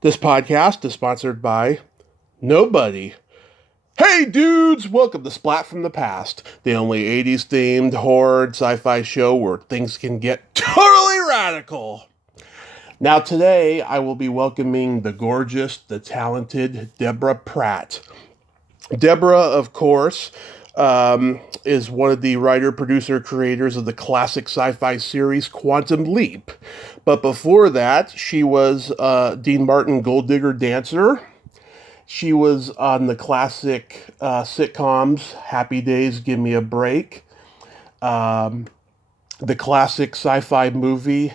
This podcast is sponsored by nobody. Hey dudes, welcome to Splat from the Past, the only 80s themed horror sci-fi show where things can get totally radical. Now today I will be welcoming the gorgeous, the talented Deborah Pratt. Deborah, of course, is one of the writer, producer, creators of the classic sci-fi series Quantum Leap. But before that, she was Dean Martin Gold Digger Dancer. She was on the classic sitcoms Happy Days, Give Me a Break, the classic sci-fi movie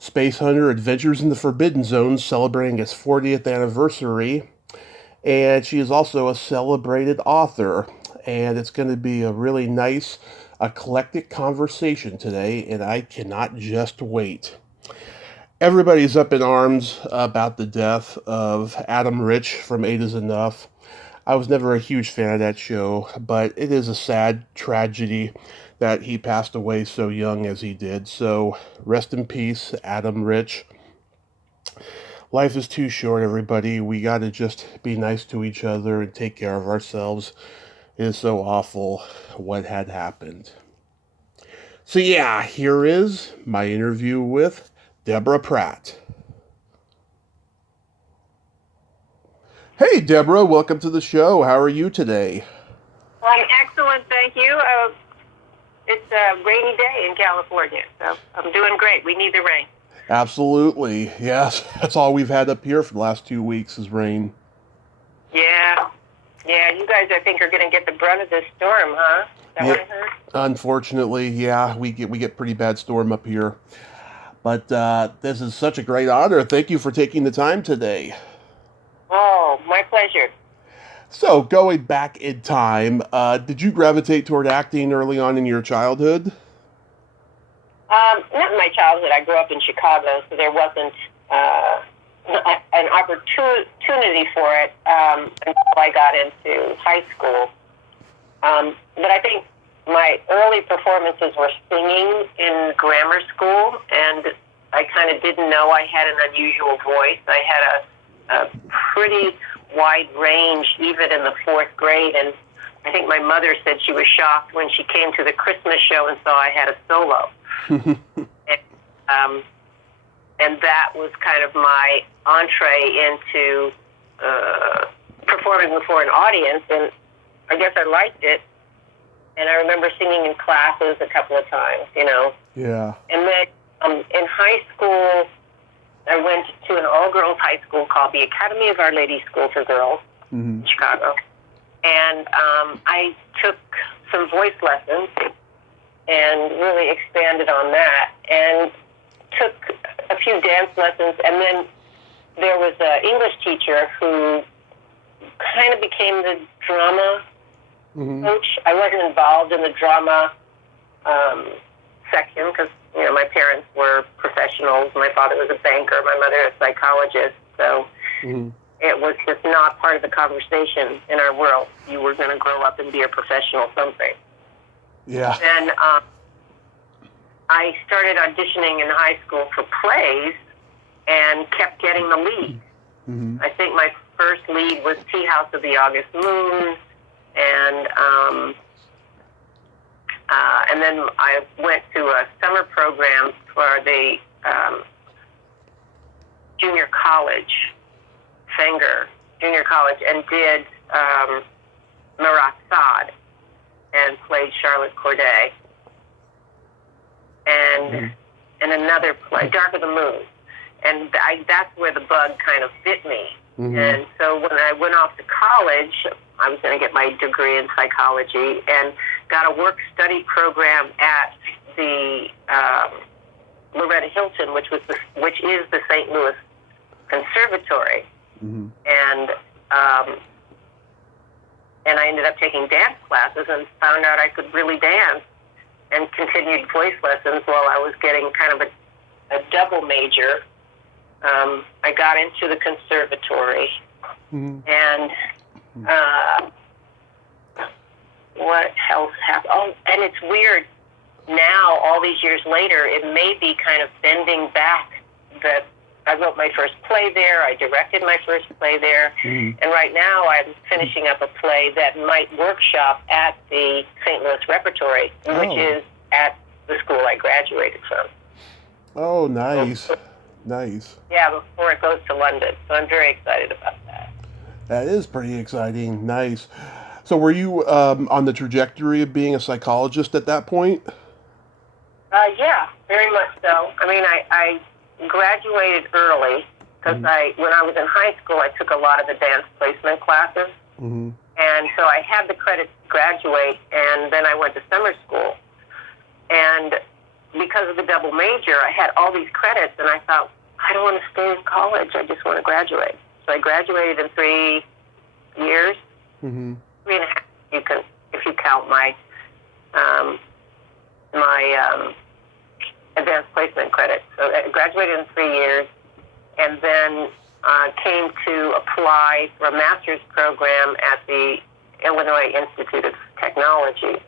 Spacehunter Adventures in the Forbidden Zone, celebrating its 40th anniversary. And she is also a celebrated author. And it's going to be a really nice, eclectic conversation today, and I cannot just wait. Everybody's up in arms about the death of Adam Rich from Eight is Enough. I was never a huge fan of that show, but it is a sad tragedy that he passed away so young as he did. So rest in peace, Adam Rich. Life is too short, everybody. We got to just be nice to each other and take care of ourselves. It is so awful what had happened. So yeah, here is my interview with Deborah Pratt. Hey Deborah, welcome to the show. How are you today? I'm excellent, thank you. It's a rainy day in California, so I'm doing great. We need the rain. Absolutely, yes. That's all we've had up here for the last 2 weeks is rain. Yeah, you guys, I think, are going to get the brunt of this storm, huh? Is that what I heard? Unfortunately, yeah, we get pretty bad storm up here. But this is such a great honor. Thank you for taking the time today. Oh, my pleasure. So, going back in time, did you gravitate toward acting early on in your childhood? Not in my childhood. I grew up in Chicago, so there wasn't an opportunity for it until I got into high school. But I think my early performances were singing in grammar school, and I kind of didn't know I had an unusual voice. I had a pretty wide range, even in the fourth grade, and I think my mother said she was shocked when she came to the Christmas show and saw I had a solo. And that was kind of my entree into performing before an audience, and I guess I liked it. And I remember singing in classes a couple of times, Yeah. And then in high school, I went to an all-girls high school called the Academy of Our Lady School for Girls in Chicago. And I took some voice lessons and really expanded on that, and took a few dance lessons. And then there was an English teacher who kind of became the drama coach. I wasn't involved in the drama section because, my parents were professionals. My father was a banker, my mother a psychologist. So it was just not part of the conversation in our world. You were going to grow up and be a professional something. Yeah. Then I started auditioning in high school for plays and kept getting the lead. I think my first lead was Tea House of the August Moon, and then I went to a summer program for the junior college, Fenger Junior College, and did Marat Sade and played Charlotte Corday. And another play, Dark of the Moon. And that's where the bug kind of bit me. And so when I went off to college, I was going to get my degree in psychology and got a work-study program at the Loretta Hilton, which is the St. Louis Conservatory. And I ended up taking dance classes and found out I could really dance, and continued voice lessons while I was getting kind of a double major. I got into the conservatory, and what else happened? Oh, and it's weird now, all these years later, it may be kind of bending back the I wrote my first play there. I directed my first play there. And right now I'm finishing up a play that might workshop at the St. Louis Repertory, which is at the school I graduated from. Oh, nice. Nice. Yeah, before it goes to London. So I'm very excited about that. That is pretty exciting. Nice. So were you on the trajectory of being a psychologist at that point? Yeah, very much so. I mean, I graduated early because when I was in high school, I took a lot of advanced placement classes. And so I had the credits to graduate, and then I went to summer school. And because of the double major, I had all these credits, and I thought, I don't want to stay in college. I just want to graduate. So I graduated in 3 years. 3.5, if you count my advanced placement credits. So I graduated in 3 years, and then came to apply for a master's program at the Illinois Institute of Technology.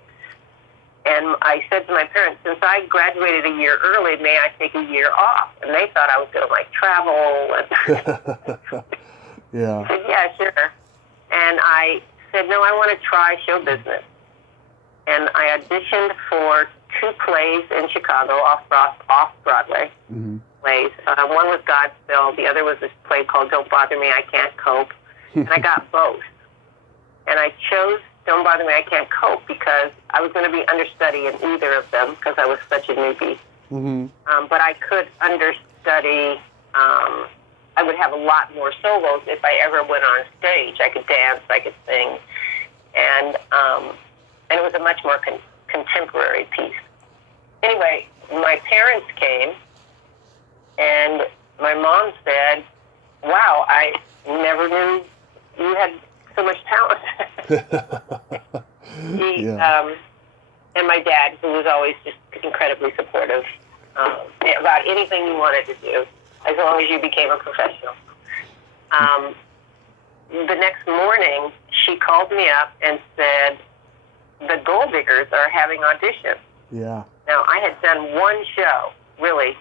And I said to my parents, since I graduated a year early, may I take a year off? And they thought I was going to, like, travel. And Yeah. I said, yeah, sure. And I said, no, I want to try show business. And I auditioned for 2 plays in Chicago, off-Broadway plays. One was Godspell. The other was this play called Don't Bother Me, I Can't Cope. And I got both. And I chose Don't Bother Me, I Can't Cope because I was going to be understudy in either of them because I was such a newbie. But I could understudy. I would have a lot more solos if I ever went on stage. I could dance, I could sing. And it was a much more contemporary piece. Anyway, my parents came, and my mom said, wow, I never knew you had so much talent. And my dad, who was always just incredibly supportive about anything you wanted to do, as long as you became a professional. The next morning, she called me up and said, the Gold Diggers are having auditions. Yeah. Now, I had done one show, really,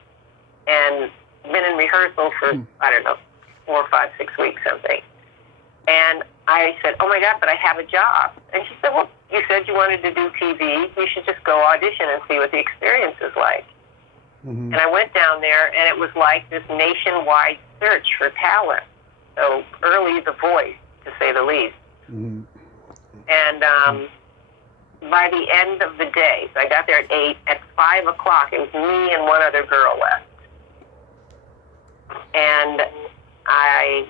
and been in rehearsal for, 4, 5, 6 weeks, something. And I said, oh, my God, but I have a job. And she said, well, you said you wanted to do TV. You should just go audition and see what the experience is like. And I went down there, and it was like this nationwide search for talent. So early The Voice, to say the least. And by the end of the day, so I got there at 8, at 5 o'clock, it was me and one other girl left. And I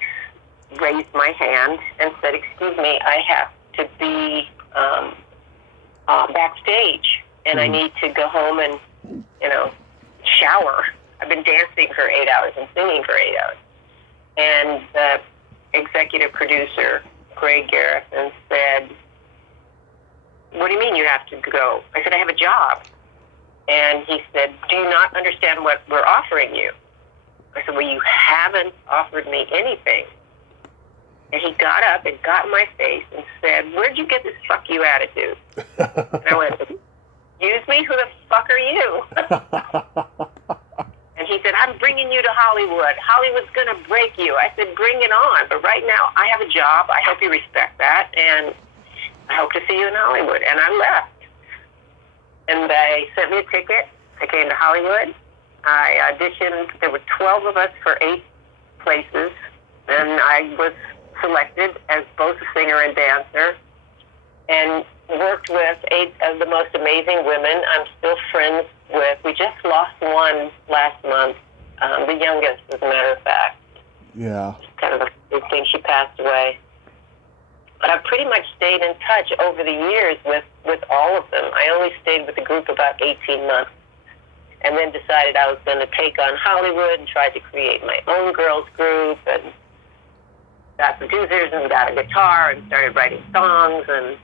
raised my hand and said, excuse me, I have to be backstage, and I need to go home and, shower. I've been dancing for 8 hours and singing for 8 hours. And the executive producer, Greg Garrison, said, what do you mean you have to go? I said, I have a job. And he said, do you not understand what we're offering you? I said, well, you haven't offered me anything. And he got up and got in my face and said, where'd you get this fuck you attitude? And I went, excuse me, who the fuck are you? And he said, I'm bringing you to Hollywood. Hollywood's going to break you. I said, bring it on. But right now, I have a job. I hope you respect that. And I hope to see you in Hollywood. And I left. And they sent me a ticket. I came to Hollywood. I auditioned. There were 12 of us for 8 places. And I was selected as both a singer and dancer. And worked with 8 of the most amazing women I'm still friends with. We just lost one last month, the youngest, as a matter of fact. Yeah. Kind of a big thing. She passed away. But I've pretty much stayed in touch over the years with all of them. I only stayed with the group about 18 months and then decided I was going to take on Hollywood and tried to create my own girls group and got producers and got a guitar and started writing songs and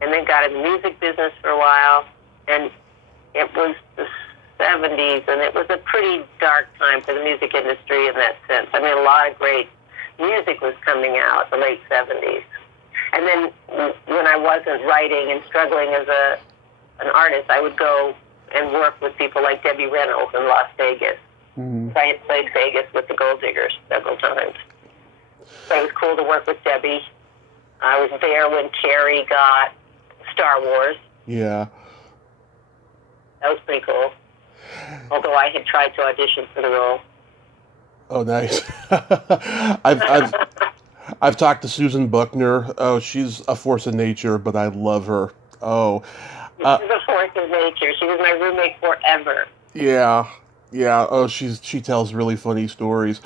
then got in the music business for a while. And it was the 70s, and it was a pretty dark time for the music industry in that sense. I mean, a lot of great music was coming out in the late 70s. And then when I wasn't writing and struggling as an artist, I would go and work with people like Debbie Reynolds in Las Vegas Mm-hmm. I had played Vegas with the Gold Diggers several times. So it was cool to work with Debbie. I was there when Carrie got Star Wars. Yeah. That was pretty cool. Although I had tried to audition for the role. Oh, nice. I've talked to Susan Buckner. Oh, she's a force of nature, but I love her. Oh, She's a force of nature. She was my roommate forever. yeah, yeah. Oh, she tells really funny stories.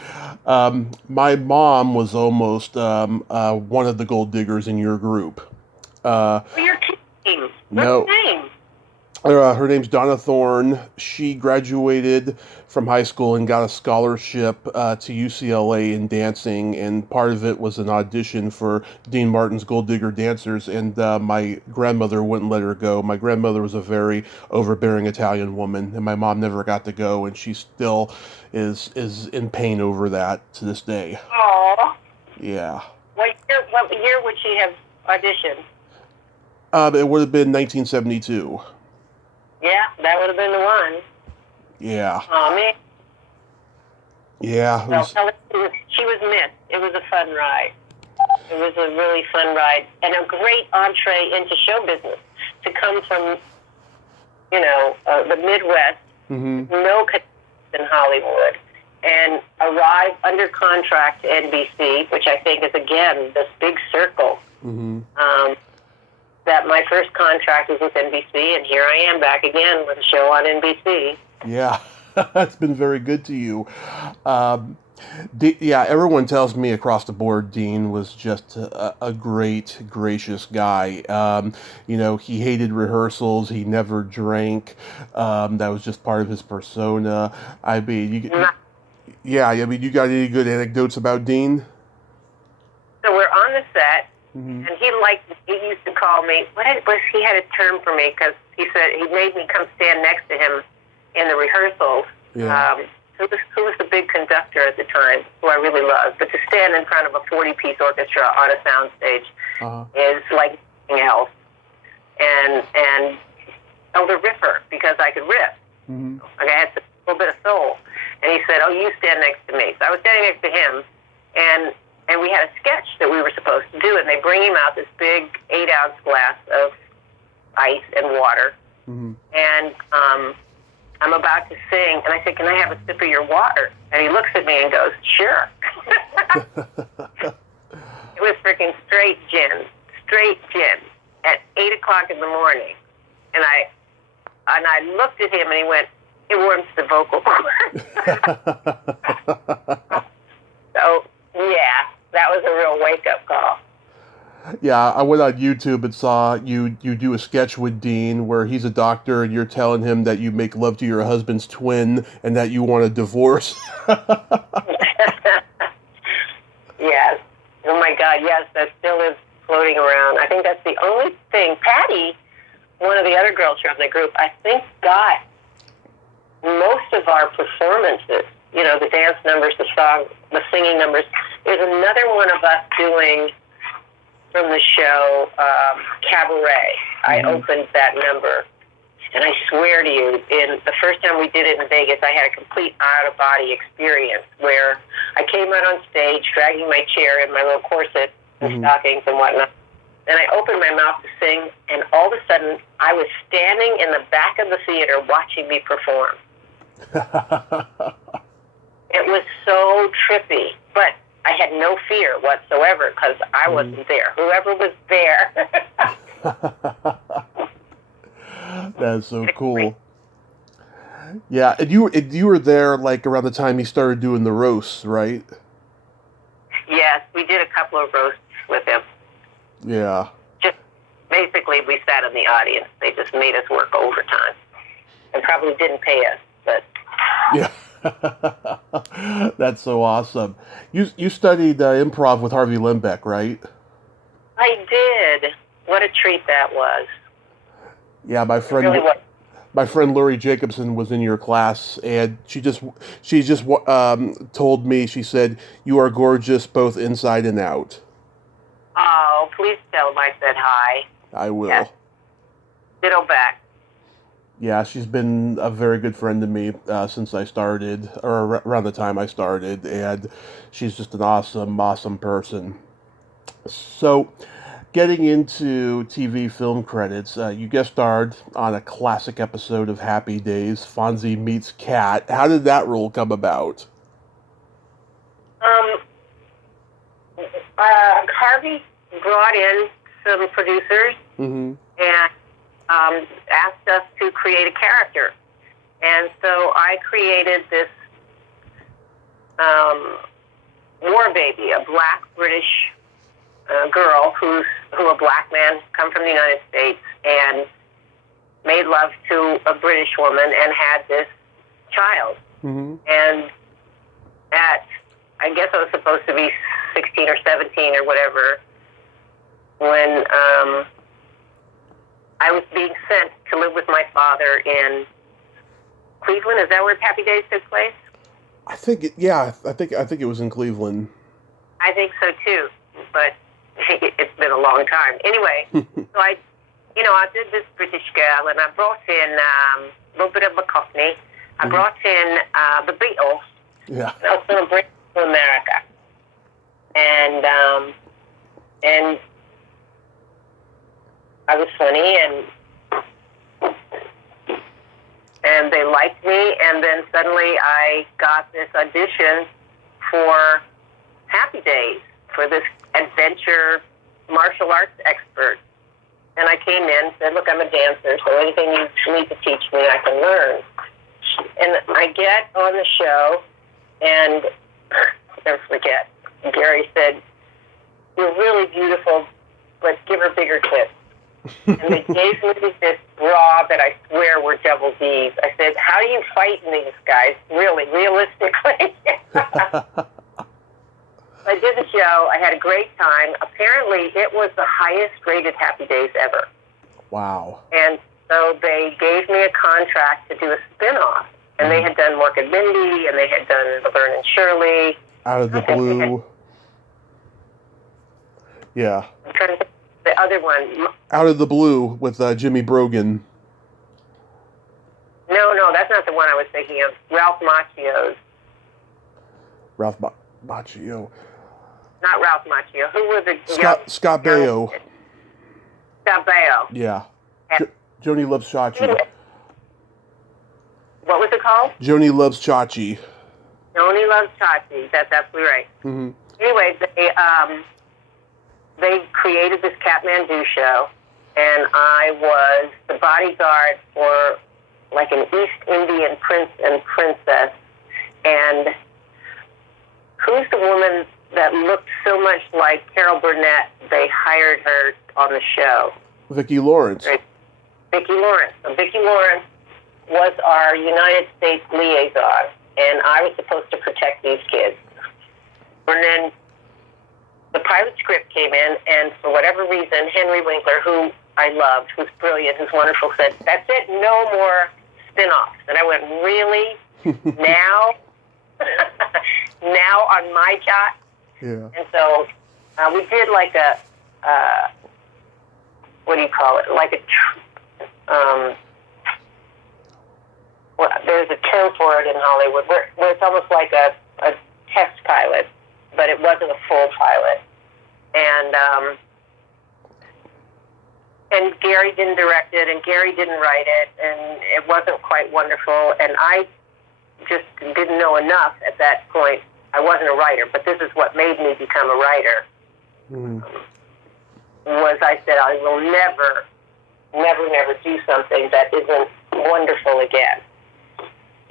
My mom was almost one of the gold diggers in your group. Oh, you're kidding. What's No, her name? her name's Donna Thorne. She graduated from high school and got a scholarship to UCLA in dancing, and part of it was an audition for Dean Martin's Gold Digger Dancers, and my grandmother wouldn't let her go. My grandmother was a very overbearing Italian woman, and my mom never got to go, and she still is in pain over that to this day. Oh. Yeah. What year would she have auditioned? It would have been 1972. Yeah, that would have been the one. Yeah. Oh, man. Yeah. She was missed. It was a fun ride. It was a really fun ride and a great entree into show business. To come from, the Midwest, no connections in Hollywood, and arrive under contract to NBC, which I think is, again, this big circle. That my first contract was with NBC, and here I am back again with a show on NBC. Yeah, that's been very good to you. Yeah, everyone tells me across the board Dean was just a great, gracious guy. He hated rehearsals. He never drank. That was just part of his persona. I mean, you got any good anecdotes about Dean? So we're on the set. And he used to call me, he had a term for me, because he said he made me come stand next to him in the rehearsals. Yeah. Who was the big conductor at the time, who I really loved. But to stand in front of a 40-piece orchestra on a soundstage is like anything else. And the riffer, because I could riff. Like I had a little bit of soul. And he said, you stand next to me. So I was standing next to him, and we had a sketch that we were supposed to do, and they bring him out this big 8-ounce glass of ice and water. And I'm about to sing, and I said, can I have a sip of your water? And he looks at me and goes, sure. It was freaking straight gin at 8 o'clock in the morning. And I looked at him, and he went, it warms the vocal cords. So, yeah. That was a real wake-up call. Yeah, I went on YouTube and saw you do a sketch with Dean where he's a doctor and you're telling him that you make love to your husband's twin and that you want a divorce. Yes. Oh, my God, yes, that still is floating around. I think that's the only thing. Patty, one of the other girls from the group, I think got most of our performances. The dance numbers, the song, the singing numbers. There's another one of us doing from the show Cabaret. I opened that number, and I swear to you, in the first time we did it in Vegas, I had a complete out-of-body experience where I came out on stage, dragging my chair in my little corset and stockings and whatnot, and I opened my mouth to sing, and all of a sudden, I was standing in the back of the theater watching me perform. It was so trippy, but I had no fear whatsoever because I wasn't there. Whoever was there. That's so cool. Yeah, and you were there like around the time he started doing the roasts, right? Yes, we did a couple of roasts with him. Yeah. Just basically, we sat in the audience. They just made us work overtime, and probably didn't pay us, but yeah. That's so awesome. You studied improv with Harvey Limbeck, right? I did. What a treat that was. Yeah, my friend Lori Jacobson was in your class, and she just told me, she said, you are gorgeous both inside and out. Oh, please tell him I said hi. I will. Yes. Ditto back. Yeah, she's been a very good friend to me since I started, or around the time I started, and she's just an awesome, awesome person. So, getting into TV film credits, you guest starred on a classic episode of Happy Days, Fonzie Meets Cat. How did that role come about? Um, Harvey brought in some producers Mm-hmm. and asked us to create a character. And so I created this war baby, a black British girl who a black man come from the United States and made love to a British woman and had this child. Mm-hmm. And I guess I was supposed to be 16 or 17 or whatever when I was being sent to live with my father in Cleveland. Is that where Happy Days took place? I think it was in Cleveland. I think so too, but it's been a long time. Anyway, so I did this British girl, and I brought in a little bit of McCockney. I brought in the Beatles. Yeah. And I was going to bring them to America, and I was funny, and they liked me, and then suddenly I got this audition for Happy Days, for this adventure martial arts expert. And I came in and said, look, I'm a dancer, so anything you need to teach me, I can learn. And I get on the show, and I'll never forget, Gary said, you're really beautiful, but give her bigger tits. And they gave me this bra that I swear were double D's. I said, how do you fight in these guys, really, realistically? I did the show. I had a great time. Apparently, it was the highest-rated Happy Days ever. Wow. And so they gave me a contract to do a spin-off. And they had done Mork and Mindy, and they had done Laverne and Shirley. Out of the Blue. Yeah. I'm trying to think of the other one. Out of the Blue with Jimmy Brogan. No, that's not the one I was thinking of. Ralph Macchio's. Ralph Macchio. Not Ralph Macchio. Who was it? Scott Baio. Scott Baio. Yeah. Joni Loves Chachi. What was it called? Joni Loves Chachi. Joni Loves Chachi. That's absolutely right. Mm-hmm. Anyway, they created this Kathmandu show, and I was the bodyguard for like an East Indian prince and princess. And who's the woman that looked so much like Carol Burnett? They hired her on the show. Vicki Lawrence. Right. Vicki Lawrence. So Vicki Lawrence was our United States liaison, and I was supposed to protect these kids. And then the pilot script came in, and for whatever reason, Henry Winkler, who I loved, who's brilliant, who's wonderful, said, that's it, no more spin-offs. And I went, really? Now? Now on my yacht? Yeah. And so we did like a, what do you call it? Like a, well, there's a term for it in Hollywood where it's almost like a test pilot, but it wasn't a full pilot. And Gary didn't direct it, and Gary didn't write it, and it wasn't quite wonderful. And I just didn't know enough at that point. I wasn't a writer, but this is what made me become a writer. Was I said, I will never do something that isn't wonderful again.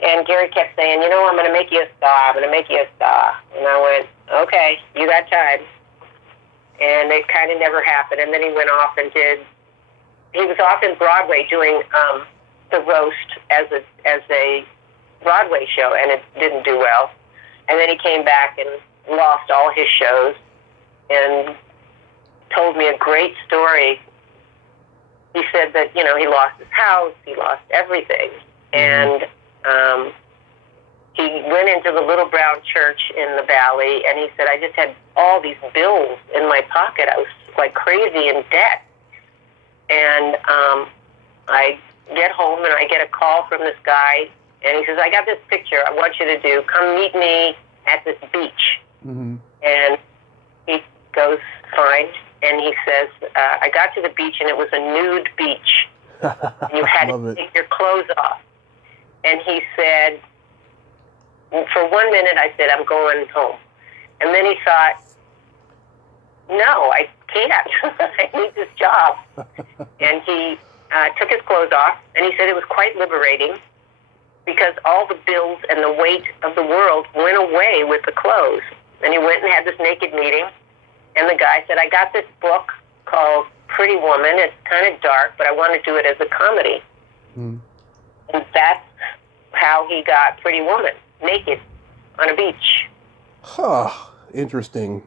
And Gary kept saying, I'm going to make you a star. I'm going to make you a star. And I went, okay, you got time. And it kind of never happened. And then he went off and he was off in Broadway doing The Roast as a Broadway show, and it didn't do well. And then he came back and lost all his shows and told me a great story. He said that, he lost his house, he lost everything. And he went into the Little Brown Church in the Valley, and he said, I just had all these bills in my pocket. I was like crazy in debt. And I get home, and I get a call from this guy, and he says, I got this picture I want you to do. Come meet me at this beach. Mm-hmm. And he goes, fine. And he says, I got to the beach, and it was a nude beach. You had to take your clothes off. And he said, for 1 minute, I said, I'm going home. And then he thought, no, I can't. I need this job. And he took his clothes off, and he said it was quite liberating because all the bills and the weight of the world went away with the clothes. And he went and had this naked meeting, and the guy said, I got this book called Pretty Woman. It's kind of dark, but I want to do it as a comedy. Mm. And that's how he got Pretty Woman, naked on a beach. Huh. Interesting.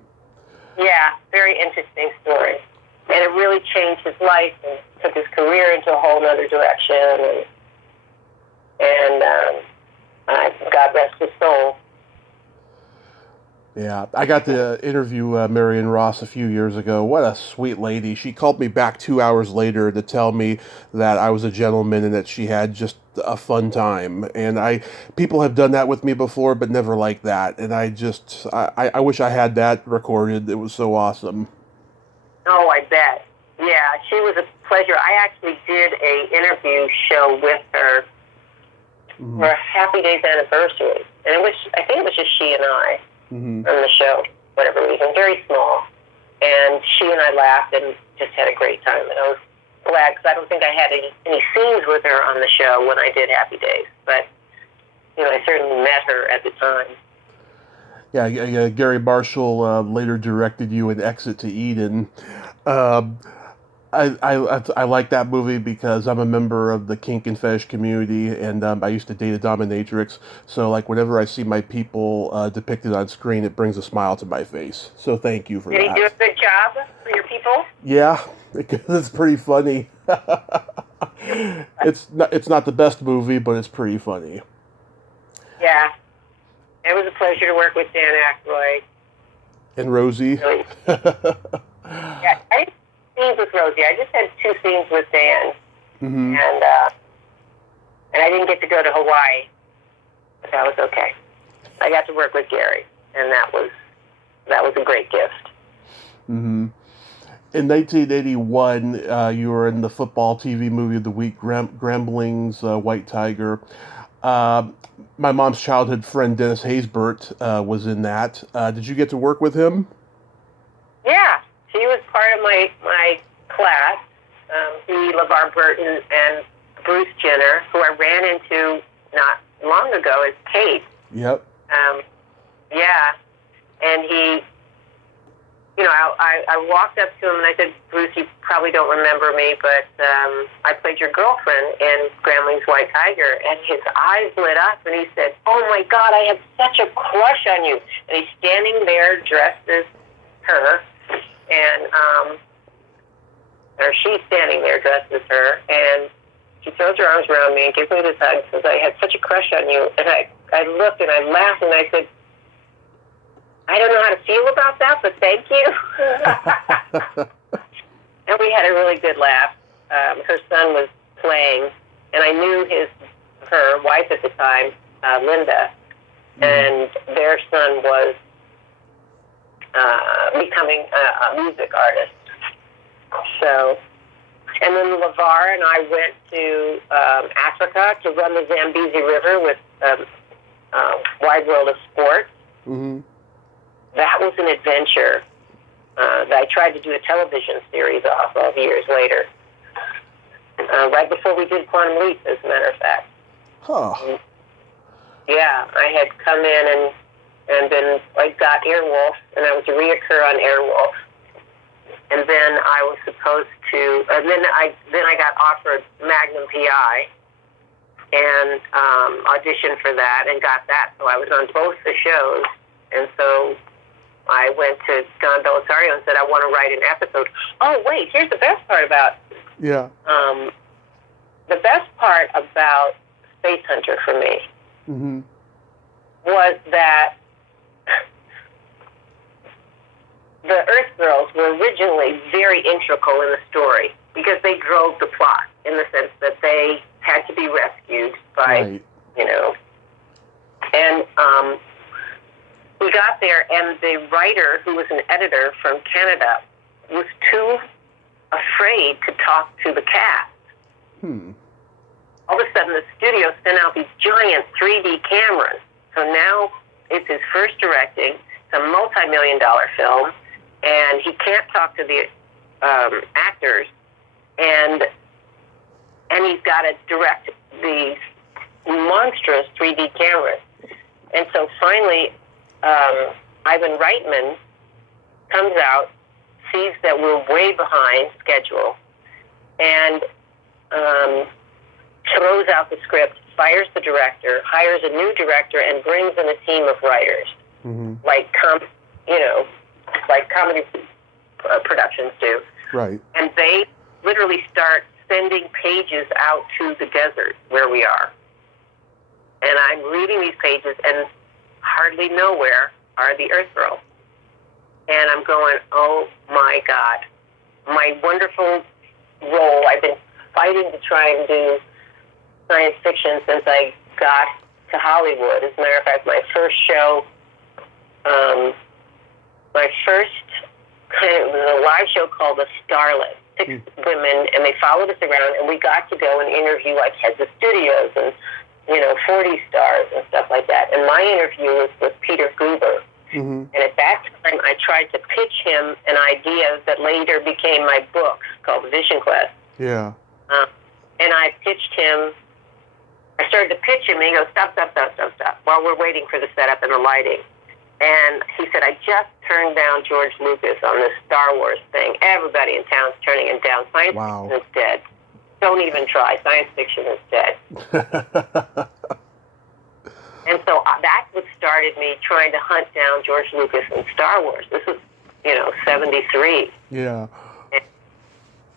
Yeah, very interesting story. And it really changed his life and took his career into a whole other direction. And God rest his soul. Yeah, I got to interview Marion Ross a few years ago. What a sweet lady. She called me back 2 hours later to tell me that I was a gentleman and that she had just a fun time. And people have done that with me before, but never like that. And I wish I had that recorded. It was so awesome. Oh, I bet. Yeah, she was a pleasure. I actually did a interview show with her for a Happy Days anniversary. And I think it was just she and I. On the show, whatever reason, very small. And she and I laughed and just had a great time. And I was glad because I don't think I had any scenes with her on the show when I did Happy Days. But, I certainly met her at the time. Yeah, Gary Marshall later directed you in Exit to Eden. I like that movie because I'm a member of the kink and fetish community, and I used to date a dominatrix. So, whenever I see my people depicted on screen, it brings a smile to my face. So, thank you for that. Did he do a good job for your people? Yeah, it's pretty funny. It's not the best movie, but it's pretty funny. Yeah, it was a pleasure to work with Dan Aykroyd and Rosie. Really. Yeah, I didn't scenes with Rosie. I just had 2 scenes with Dan, and I didn't get to go to Hawaii, but that was okay. I got to work with Gary, and that was a great gift. Mm-hmm. In 1981, you were in the football TV movie of the week, Grambling's White Tiger. My mom's childhood friend Dennis Haysbert was in that. Did you get to work with him? Yeah. He was part of my class. He, LeVar Burton, and Bruce Jenner, who I ran into not long ago as Kate. Yep. Yeah. And he, I walked up to him and I said, Bruce, you probably don't remember me, but I played your girlfriend in Grambling's White Tiger. And his eyes lit up and he said, oh my God, I have such a crush on you. And he's standing there dressed as her. Or she's standing there dressed as her, and she throws her arms around me and gives me this hug and says, I had such a crush on you. And I looked and I laughed and I said, I don't know how to feel about that, but thank you. And we had a really good laugh. Her son was playing, and I knew her wife at the time, Linda, and their son was becoming a music artist. So, and then LeVar and I went to Africa to run the Zambezi River with Wide World of Sports. Mm-hmm. That was an adventure that I tried to do a television series off of years later. Right before we did Quantum Leap, as a matter of fact. Huh. Yeah, I had come in and then I got Airwolf, and I was a reoccur on Airwolf. And then I was supposed to, and then I got offered Magnum PI and auditioned for that and got that. So I was on both the shows. And so I went to Don Belisario and said, I want to write an episode. Oh, wait, here's the best part about Yeah. The best part about Spacehunter for me was that the Earth Girls were originally very integral in the story because they drove the plot in the sense that they had to be rescued by, Right. you know. And we got there, and the writer, who was an editor from Canada, was too afraid to talk to the cast. All of a sudden, the studio sent out these giant 3D cameras. So now it's his first directing. It's a multi-million-dollar film, and he can't talk to the actors, and he's got to direct these monstrous 3D cameras. And so finally, Ivan Reitman comes out, sees that we're way behind schedule, and throws out the script, fires the director, hires a new director, and brings in a team of writers, like comedy productions do. Right. And they literally start sending pages out to the desert where we are. And I'm reading these pages, and hardly nowhere are the Earth Girls. And I'm going, oh my God, my wonderful role. I've been fighting to try and do science fiction since I got to Hollywood. As a matter of fact, my first show, it was a live show called The Starlet. 6 women, and they followed us around, and we got to go and interview like heads of studios and 40 stars and stuff like that. And my interview was with Peter Guber. And at that time, I tried to pitch him an idea that later became my book called Vision Quest. Yeah. And I pitched him. I started to pitch him, and he goes, stop, while we're waiting for the setup and the lighting. And he said, I just turned down George Lucas on this Star Wars thing. Everybody in town's turning him down. Science fiction is dead. Don't even try. Science fiction is dead. And so that's what started me trying to hunt down George Lucas and Star Wars. This was, 73. Yeah. And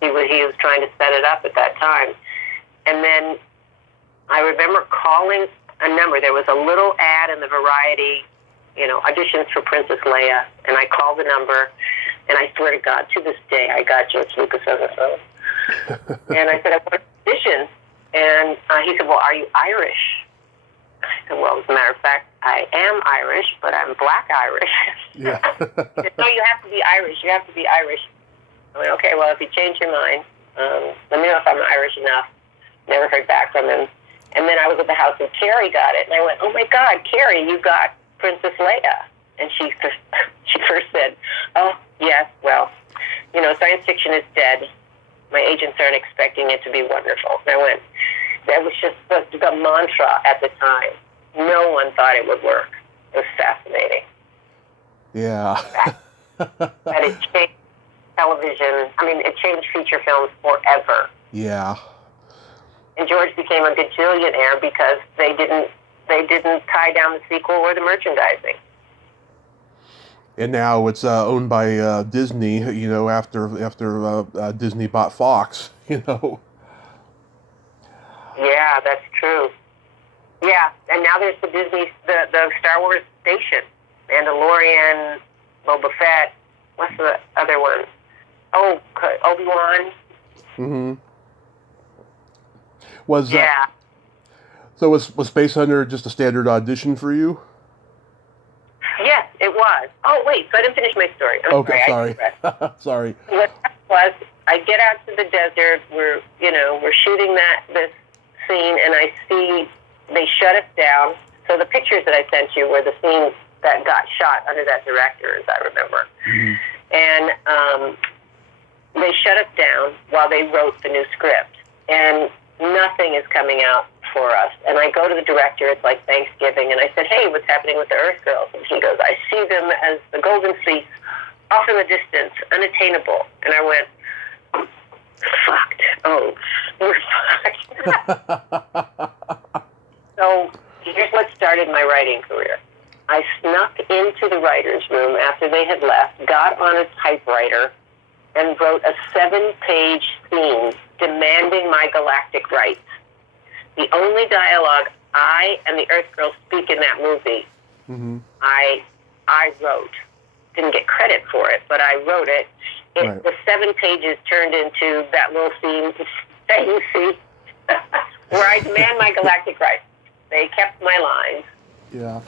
he was trying to set it up at that time. And then I remember calling a number. There was a little ad in the Variety, auditions for Princess Leia. And I called the number, and I swear to God, to this day, I got George Lucas on the phone. And I said, I want to audition. And he said, well, are you Irish? I said, well, as a matter of fact, I am Irish, but I'm black Irish. Yeah. He said, no, you have to be Irish. You have to be Irish. I went, okay, well, if you change your mind, let me know if I'm Irish enough. Never heard back from him. And then I was at the house, and Carrie got it. And I went, oh, my God, Carrie, you got Princess Leia. And she first said, oh, yes, well, science fiction is dead. My agents aren't expecting it to be wonderful. And I went, that was just the mantra at the time. No one thought it would work. It was fascinating. Yeah. That it changed television. It changed feature films forever. Yeah. And George became a gajillionaire because they didn't tie down the sequel or the merchandising. And now it's owned by Disney. After Disney bought Fox. Yeah, that's true. Yeah, and now there's the Star Wars station, Mandalorian, Boba Fett. What's the other one? Oh, Obi-Wan. So was Spacehunter just a standard audition for you? Yes, it was. Oh, wait, so I didn't finish my story. I'm sorry. Sorry. What was, I get out to the desert, we're shooting this scene, and I see they shut us down. So the pictures that I sent you were the scenes that got shot under that director, as I remember. And they shut us down while they wrote the new script. And nothing is coming out for us. And I go to the director, it's like Thanksgiving, and I said, hey, what's happening with the Earth Girls? And he goes, I see them as the golden fleece, off in the distance, unattainable. And I went, fucked. Oh, we're fucked. So here's what started my writing career. I snuck into the writer's room after they had left, got on a typewriter, and wrote a 7-page scene demanding my galactic rights. The only dialogue I and the Earth Girls speak in that movie, I wrote. Didn't get credit for it, but I wrote it. The 7 pages turned into that little scene that you see where I demand my galactic rights. They kept my lines. Yeah.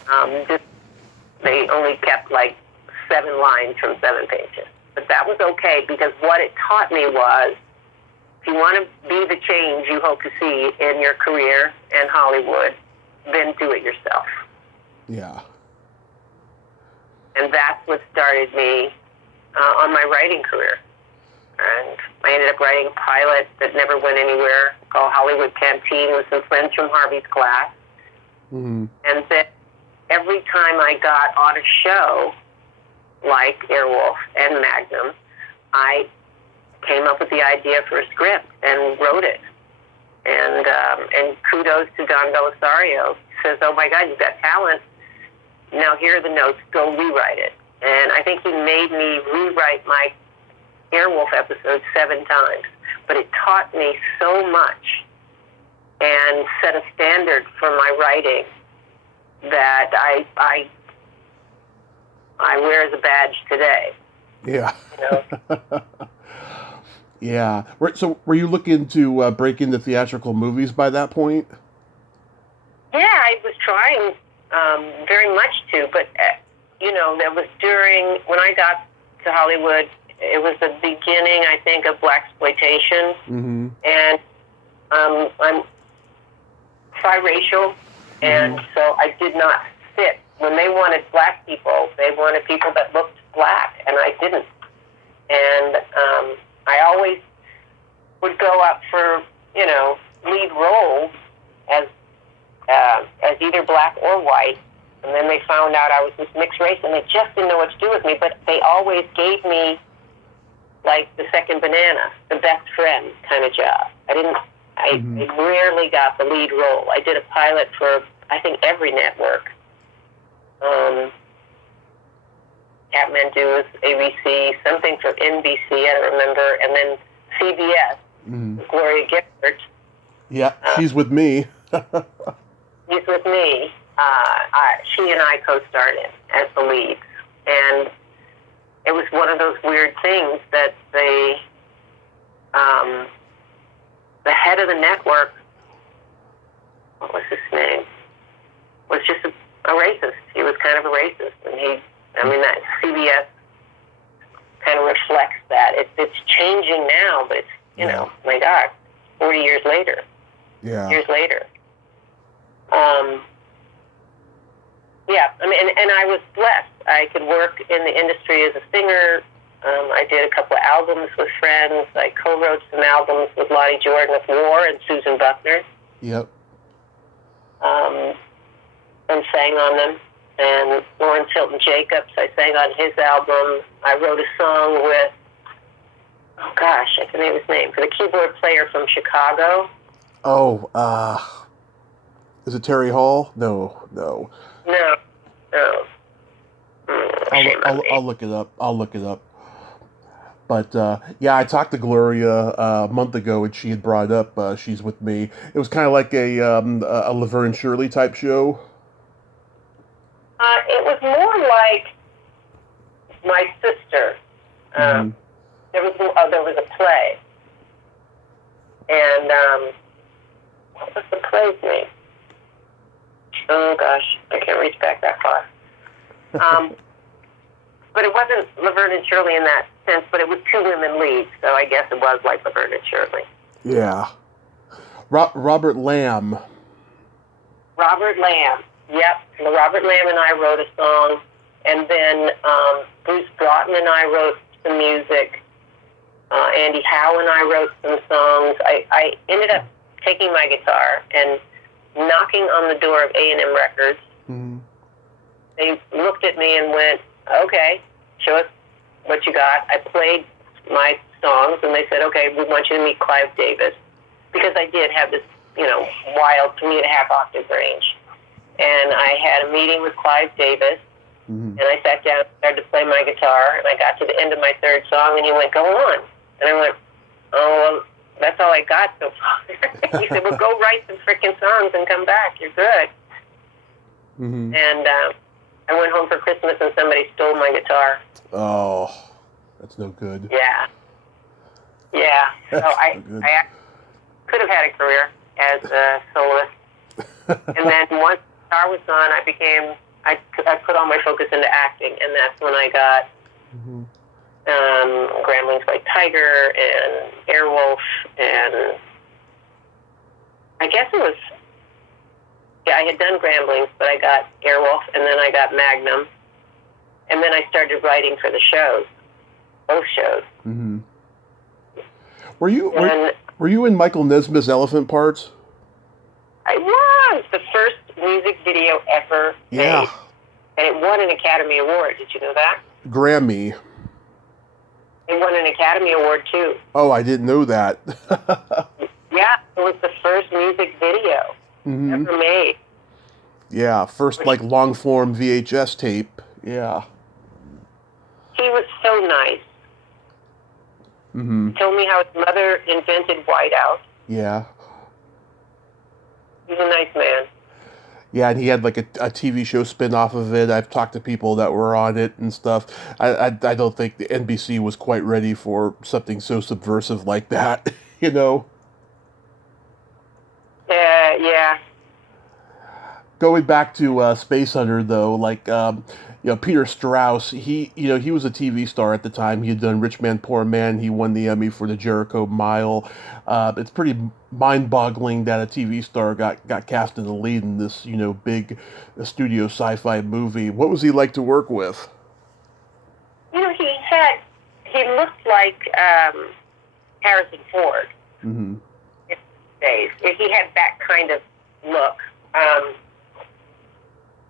They only kept like 7 lines from 7 pages. But that was okay, because what it taught me was, if you want to be the change you hope to see in your career and Hollywood, then do it yourself. Yeah. And that's what started me on my writing career. And I ended up writing a pilot that never went anywhere, called Hollywood Canteen, with some friends from Harvey's class. Mm-hmm. And then every time I got on a show like Airwolf and Magnum, I came up with the idea for a script and wrote it. And kudos to Don Belisario. He says, "Oh my God, you've got talent. Now here are the notes. Go rewrite it." And I think he made me rewrite my Airwolf episode 7 times. But it taught me so much and set a standard for my writing that I wear as a badge today. Yeah. You know? Yeah. So were you looking to break into theatrical movies by that point? Yeah, I was trying very much to, but, that was when I got to Hollywood, it was the beginning, I think, of blaxploitation. Mm-hmm. And I'm triracial, and so I did not fit. When they wanted black people, they wanted people that looked black, and I didn't. And I always would go up for, lead roles as either black or white, and then they found out I was this mixed race, and they just didn't know what to do with me, but they always gave me, like, the second banana, the best friend kind of job. I rarely got the lead role. I did a pilot for, I think, every network. Kathmandu was ABC, something for NBC, I don't remember, and then CBS, Gloria Gifford. Yeah, she's with me. She's with me. She and I co-starred in as the leads. And it was one of those weird things that the head of the network, what was his name, was just a racist. He was kind of a racist. And that CBS kind of reflects that. It's changing now, but it's, my God, 40 years later. Yeah. Years later. And I was blessed. I could work in the industry as a singer. I did a couple of albums with friends. I co-wrote some albums with Lonnie Jordan of War and Susan Buckner. Yep. And sang on them. And Lawrence Hilton Jacobs, I sang on his album. I wrote a song with, I can name his name, for the keyboard player from Chicago. Oh, is it Terry Hall? No. No. I'll look it up. But, I talked to Gloria a month ago, and she had brought up She's With Me. It was kind of like a Laverne and Shirley type show. It was more like My Sister. There was a play. And what was the play's name? Oh, gosh, I can't reach back that far. But it wasn't Laverne and Shirley in that sense, but it was 2 women leads, so I guess it was like Laverne and Shirley. Yeah. Robert Lamb. Robert Lamb, yep. Robert Lamb and I wrote a song, and then Bruce Broughton and I wrote some music. Andy Howe and I wrote some songs. I ended up taking my guitar and knocking on the door of A&M Records. Mm-hmm. They looked at me and went, "Okay, show us what you got." I played my songs, and they said, "Okay, we want you to meet Clive Davis," because I did have this, wild 3.5 octave range. And I had a meeting with Clive Davis, and I sat down and started to play my guitar, and I got to the end of my 3rd song, and he went, "Go on." And I went, "Oh, well, that's all I got so far." He said, "Well, go write some freaking songs and come back. You're good." Mm-hmm. And I went home for Christmas, and somebody stole my guitar. Oh, that's no good. Yeah. So I could have had a career. as a soloist. And then once Star was on, I put all my focus into acting, and that's when I got Gremlins White Tiger and Airwolf, and I guess it was, I had done Gremlins, but I got Airwolf, and then I got Magnum, and then I started writing for the shows, both shows. Mm-hmm. Were you in Michael Nesmith's Elephant Parts? I was the first music video ever made, and it won an Academy Award. Did you know that? Grammy. It won an Academy Award too. Oh, I didn't know that. Yeah, it was the first music video ever made. Yeah, first like long form VHS tape. Yeah. He was so nice. Mm-hmm. He told me how his mother invented whiteout. Yeah. He's a nice man. Yeah, and he had like a TV show spin-off of it. I've talked to people that were on it and stuff. I don't think the NBC was quite ready for something so subversive like that, you know? Yeah. Going back to Spacehunter, though, like, Peter Strauss, he was a TV star at the time. He had done Rich Man, Poor Man. He won the Emmy for the Jericho Mile. It's pretty mind-boggling that a TV star got cast in the lead in this, big studio sci-fi movie. What was he like to work with? He looked like Harrison Ford. Mm-hmm. In his days. He had that kind of look.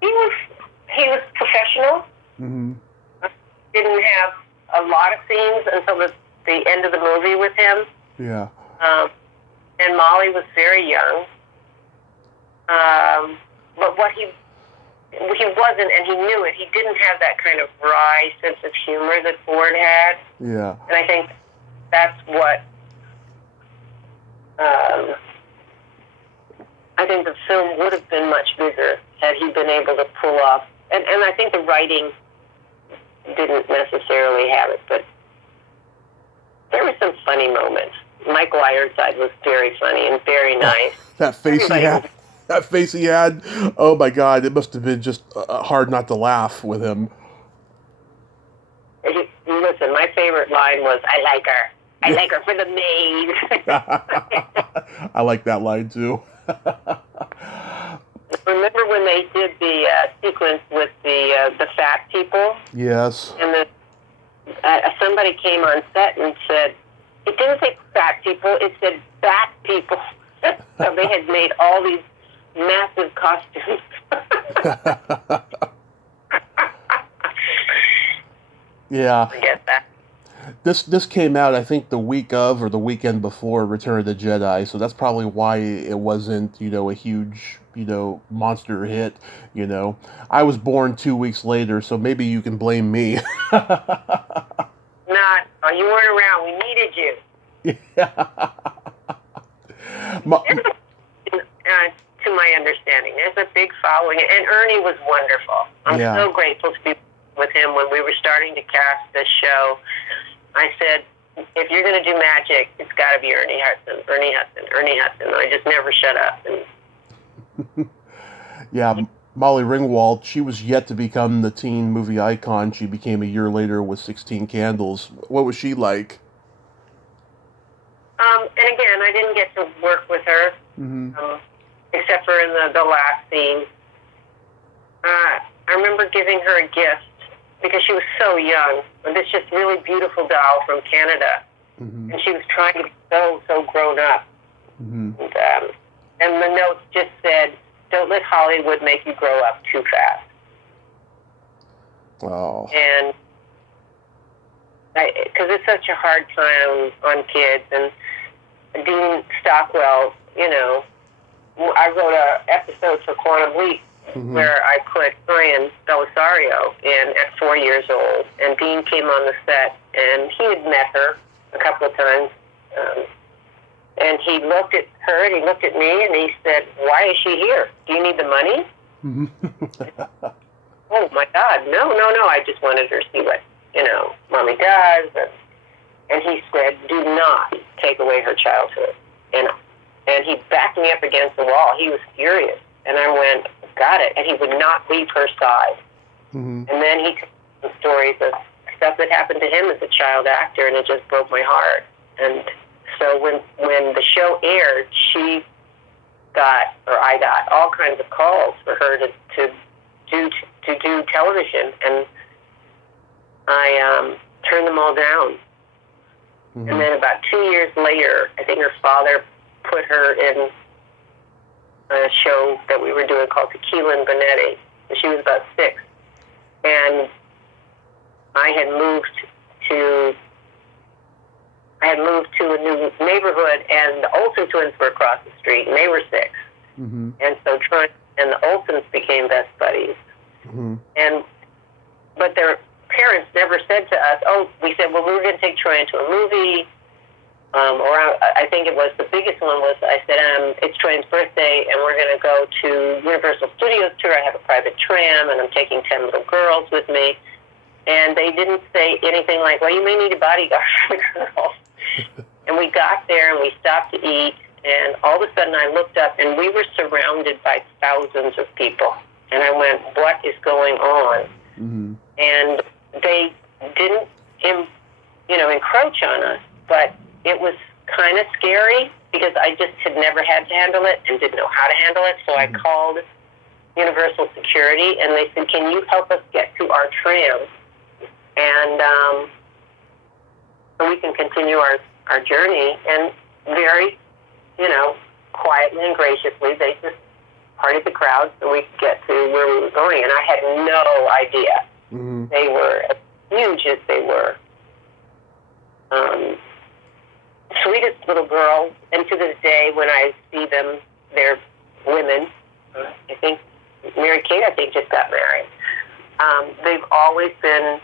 He was professional. Mm-hmm. Didn't have a lot of scenes until the end of the movie with him. Yeah. And Molly was very young. But what he wasn't, and he knew it, he didn't have that kind of wry sense of humor that Ford had. Yeah. And I think that's what I think the film would have been much bigger had he been able to pull off. And I think the writing didn't necessarily have it, but there were some funny moments. Michael Ironside was very funny and very nice. That face he had. Oh my God, it must have been just hard not to laugh with him. Listen, my favorite line was, "I like her. I like her for the maid." I like that line too. Remember when they did the sequence with the fat people? Yes. And somebody came on set and said, it didn't say fat people, it said bat people. So they had made all these massive costumes. Yeah. I get that. This came out, I think, the week of or the weekend before Return of the Jedi, so that's probably why it wasn't, a huge, monster hit, I was born 2 weeks later, so maybe you can blame me. You weren't around. We needed you. Yeah. To my understanding, there's a big following, and Ernie was wonderful. I'm so grateful to be with him. When we were starting to cast this show, I said, if you're going to do magic, it's got to be Ernie Hudson. And I just never shut up. And yeah, Molly Ringwald, she was yet to become the teen movie icon. She became a year later with 16 Candles. What was she like? And again, I didn't get to work with her, except for in the last scene. I remember giving her a gift because she was so young. This just really beautiful doll from Canada. Mm-hmm. And she was trying to be so grown up. Mm-hmm. And the note just said, "Don't let Hollywood make you grow up too fast." Oh. And because it's such a hard time on kids. And Dean Stockwell, I wrote an episode for Quantum Leap where I put Brian Belisario in at 4 years old. And Dean came on the set, and he had met her a couple of times. And he looked at her, and he looked at me, and he said, "Why is she here? Do you need the money?" Oh, my God. No. I just wanted her to see what, Mommy does. And he said, "Do not take away her childhood." And And he backed me up against the wall. He was furious. And I went, got it. And he would not leave her side. Mm-hmm. And then he told some stories of stuff that happened to him as a child actor, and it just broke my heart. And so when the show aired, I got all kinds of calls for her to do television, and I turned them all down. Mm-hmm. And then about 2 years later, I think her father put her in a show that we were doing called Tequila and Bonetti. And she was about 6. And I had moved to a new neighborhood, and the Olsen twins were across the street, and they were 6. Mm-hmm. And so Troy and the Olsens became best buddies. Mm-hmm. But their parents never said to us, we said, well, we were going to take Troy into a movie. I think it was, the biggest one was, I said, it's Troy's birthday, and we're going to go to Universal Studios tour. I have a private tram, and I'm taking 10 little girls with me. And they didn't say anything like, well, you may need a bodyguard for the girls. And we got there, and we stopped to eat, and all of a sudden I looked up, and we were surrounded by thousands of people. And I went, what is going on? Mm-hmm. And they didn't, encroach on us, but it was kind of scary because I just had never had to handle it and didn't know how to handle it. So Mm-hmm. I called Universal Security, and they said, can you help us get to our tram? And so we can continue our journey. And very, quietly and graciously, they just parted the crowd so we could get to where we were going. And I had no idea. Mm-hmm. They were as huge as they were. Sweetest little girls. And to this day, when I see them, they're women. I think Mary Kate, just got married. They've always been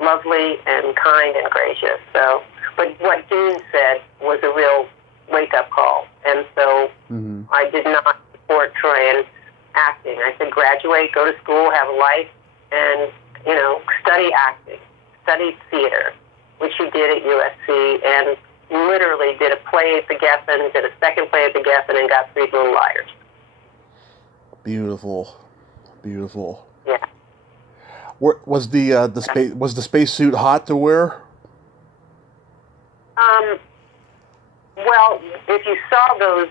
lovely and kind and gracious. So, but what Dean said was a real wake-up call. And so Mm-hmm. I did not support Troy in acting. I said, graduate, go to school, have a life, and, study acting, study theater, which he did at USC, and literally did a play at the Geffen, did a second play at the Geffen, and got 3 Little Liars. Beautiful. Yeah. Was the spacesuit hot to wear? Well, if you saw those,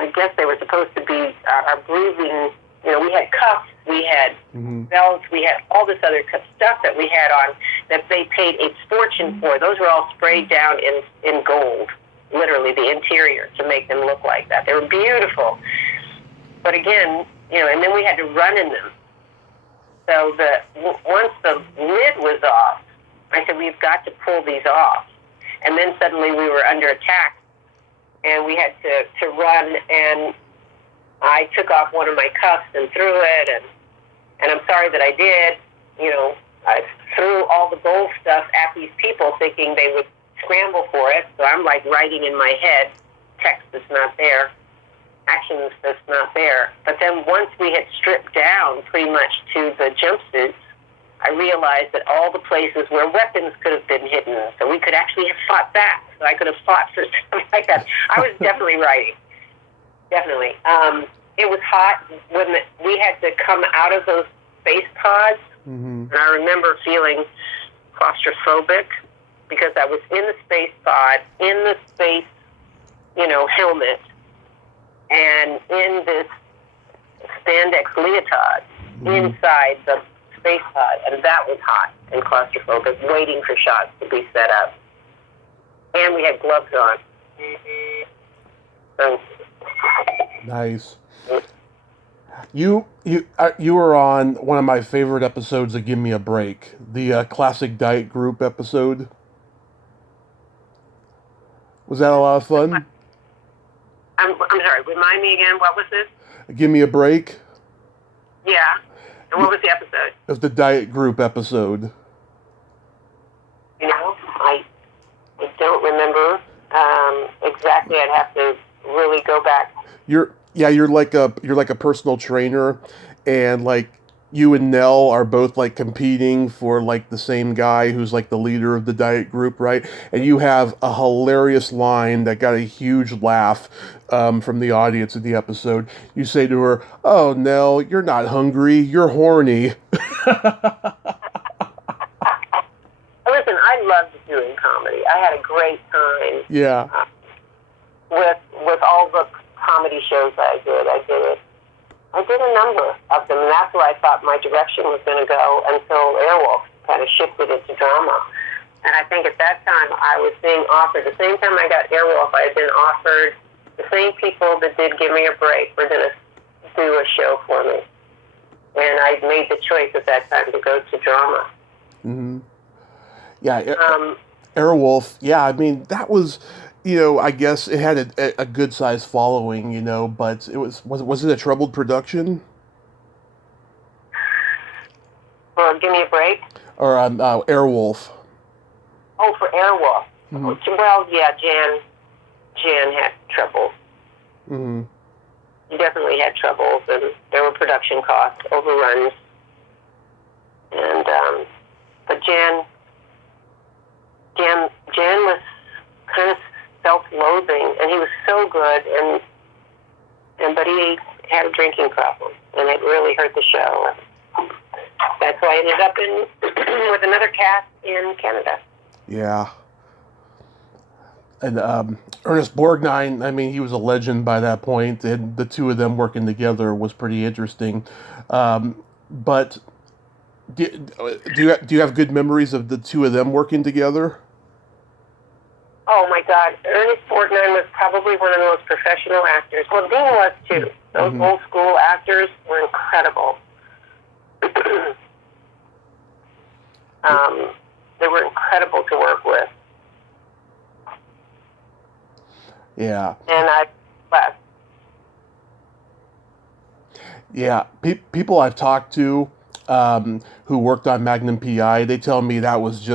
I guess they were supposed to be our breathing. We had cuffs, we had Mm-hmm. belts, we had all this other stuff that we had on that they paid a fortune for. Those were all sprayed down in gold, literally the interior, to make them look like that. They were beautiful. But again, and then we had to run in them. So once the lid was off, I said, we've got to pull these off. And then suddenly we were under attack, and we had to run, and I took off one of my cuffs and threw it, and I'm sorry that I did. I threw all the gold stuff at these people thinking they would scramble for it. So I'm like writing in my head, text that's not there, actions that's not there. But then once we had stripped down pretty much to the jumpsuits, I realized that all the places where weapons could have been hidden, so we could actually have fought back. So I could have fought for something like that. I was definitely writing. Definitely. It was hot when we had to come out of those space pods, Mm-hmm. and I remember feeling claustrophobic because I was in the space pod, in the space, helmet, and in this spandex leotard inside the space pod, and that was hot and claustrophobic, waiting for shots to be set up. And we had gloves on. So, Nice. You were on one of my favorite episodes of Give Me a Break, the classic diet group episode. Was that a lot of fun? I'm sorry, remind me again, what was this? Give Me a Break? Yeah. And what was the episode? It was the diet group episode. I don't remember exactly. I'd have to really go back. You're like a personal trainer, and like you and Nell are both like competing for like the same guy who's like the leader of the diet group, right? And you have a hilarious line that got a huge laugh from the audience in the episode. You say to her, "Oh, Nell, you're not hungry, you're horny." Listen, I loved doing comedy. I had a great time Yeah. with all the comedy shows I did. I did a number of them, and that's where I thought my direction was going to go until Airwolf kind of shifted it to drama. And I think at that time I was being offered, the same time I got Airwolf, I had been offered, the same people that did Give Me a Break were going to do a show for me. And I made the choice at that time to go to drama. Mm-hmm. Yeah, Airwolf. Yeah, I mean that was, I guess it had a good sized following, but was it a troubled production? Well, Give Me a Break. Or Airwolf. Oh, for Airwolf. Mm-hmm. Well, yeah, Jan had trouble. Mm-hmm. He definitely had troubles, and there were production costs, overruns, and but Jan was kind of self-loathing, and he was so good, but he had a drinking problem, and it really hurt the show. That's why I ended up with another cast in Canada. Yeah. And Ernest Borgnine, I mean, he was a legend by that point, and the two of them working together was pretty interesting. But do you have good memories of the two of them working together? Oh my God, Ernest Borgnine was probably one of the most professional actors. Well, Dean was too. Those old school actors were incredible. They were incredible to work with. Yeah. And I left. Yeah, people I've talked to who worked on Magnum PI, they tell me that was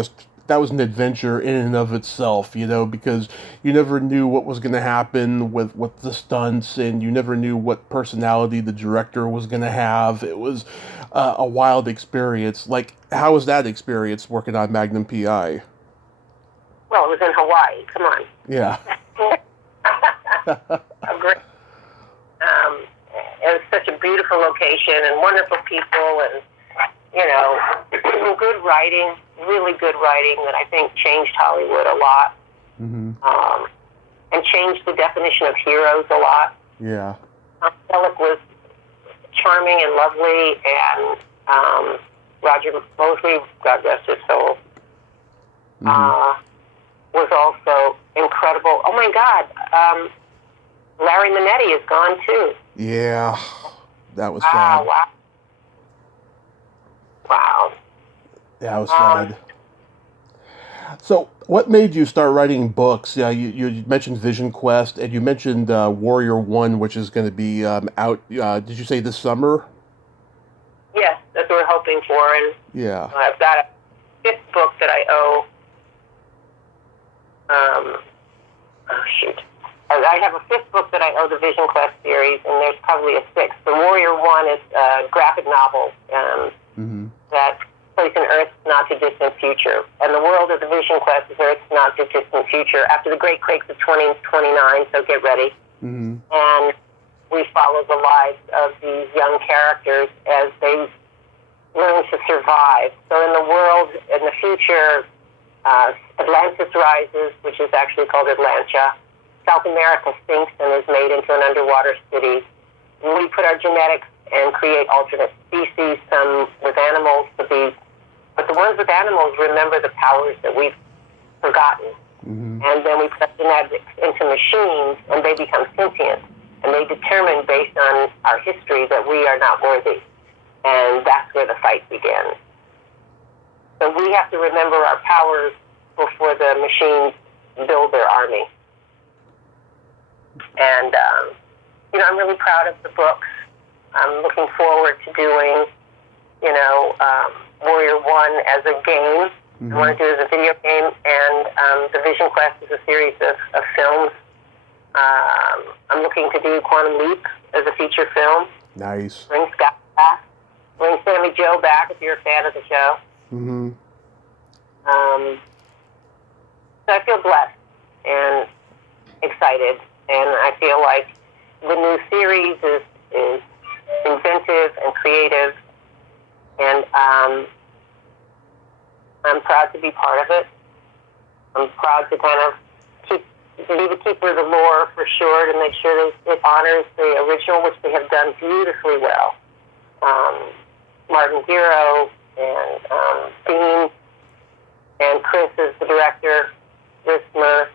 an adventure in and of itself, because you never knew what was going to happen with the stunts, and you never knew what personality the director was going to have. It was a wild experience. Like, how was that experience working on Magnum PI? Well, it was in Hawaii. Come on. Yeah. A great. It was such a beautiful location and wonderful people, and good writing, really good writing that I think changed Hollywood a lot, and changed the definition of heroes a lot. Yeah. Philip was charming and lovely, and Roger Mosley, God rest his soul, was also incredible. Oh my God, Larry Manetti is gone too. Yeah, that was sad. Wow. Yeah, it was sad. So, what made you start writing books? Yeah, you mentioned Vision Quest, and you mentioned Warrior One, which is going to be out. Did you say this summer? Yes, that's what we're hoping for, and yeah, I've got a fifth book that I owe. I have a fifth book that I owe the Vision Quest series, and there's probably a sixth. The Warrior One is a graphic novel that takes an Earth's not too distant future, and the world of the Vision Quest is Earth's not too distant future after the Great Quakes of 2029. So get ready, and we follow the lives of these young characters as they learn to survive. So in the world, in the future, Atlantis rises, which is actually called Atlantia. South America sinks and is made into an underwater city. We put our genetics and create alternate species, some with animals but the ones with animals remember the powers that we've forgotten. And then we put genetics into machines, and they become sentient. And they determine, based on our history, that we are not worthy. And that's where the fight begins. So we have to remember our powers before the machines build their army. And, I'm really proud of the books. I'm looking forward to doing, Warrior One as a game. I want to do it as a video game, and the Vision Quest is a series of films. I'm looking to do Quantum Leap as a feature film. Nice. Bring Scott back. Bring Sammy bring Joe back if you're a fan of the show. Mm-hmm. So I feel blessed and excited, and I feel like the new series is inventive and creative, and I'm proud to be part of it. I'm proud to kind of be the keeper of the lore for sure, to make sure that it honors the original, which they have done beautifully well. Martin Giro and Dean and Chris is the director, Rismer.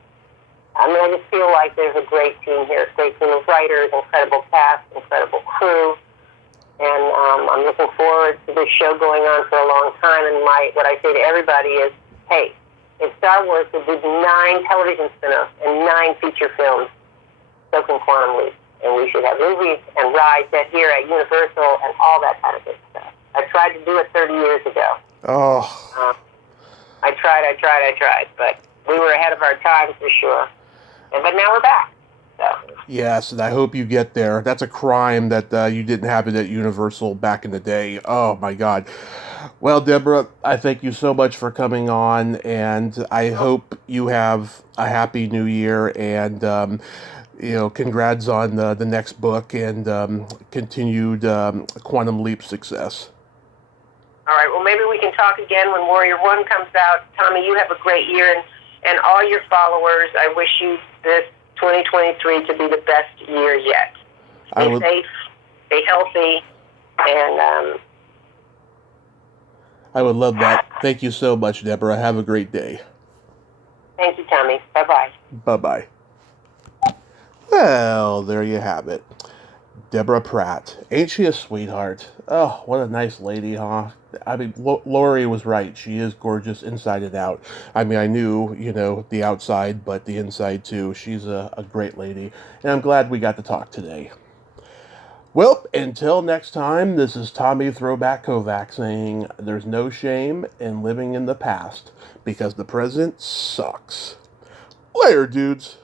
I mean, I just feel like there's a great team here, a great team of writers, incredible cast, incredible crew, and I'm looking forward to this show going on for a long time. And what I say to everybody is, hey, if Star Wars did 9 television spin-offs and 9 feature films, so can Quantum Leap. And we should have movies and rides that here at Universal and all that kind of good stuff. I tried to do it 30 years ago. Oh. I tried, but we were ahead of our time for sure. But now we're back. So. Yes, and I hope you get there. That's a crime that you didn't have it at Universal back in the day. Oh, my God. Well, Deborah, I thank you so much for coming on, and I hope you have a happy new year, and, congrats on the next book and continued Quantum Leap success. All right, well, maybe we can talk again when Warrior 1 comes out. Tommy, you have a great year, and all your followers, I wish you this 2023 to be the best year yet. Stay safe, stay healthy, and... I would love that. Thank you so much, Deborah. Have a great day. Thank you, Tommy. Bye-bye. Bye-bye. Well, there you have it. Deborah Pratt. Ain't she a sweetheart? Oh, what a nice lady, huh? I mean, Lori was right. She is gorgeous inside and out. I mean, I knew, the outside, but the inside too. She's a great lady, and I'm glad we got to talk today. Well, until next time, this is Tommy Throwback Kovac saying there's no shame in living in the past because the present sucks. Later, dudes.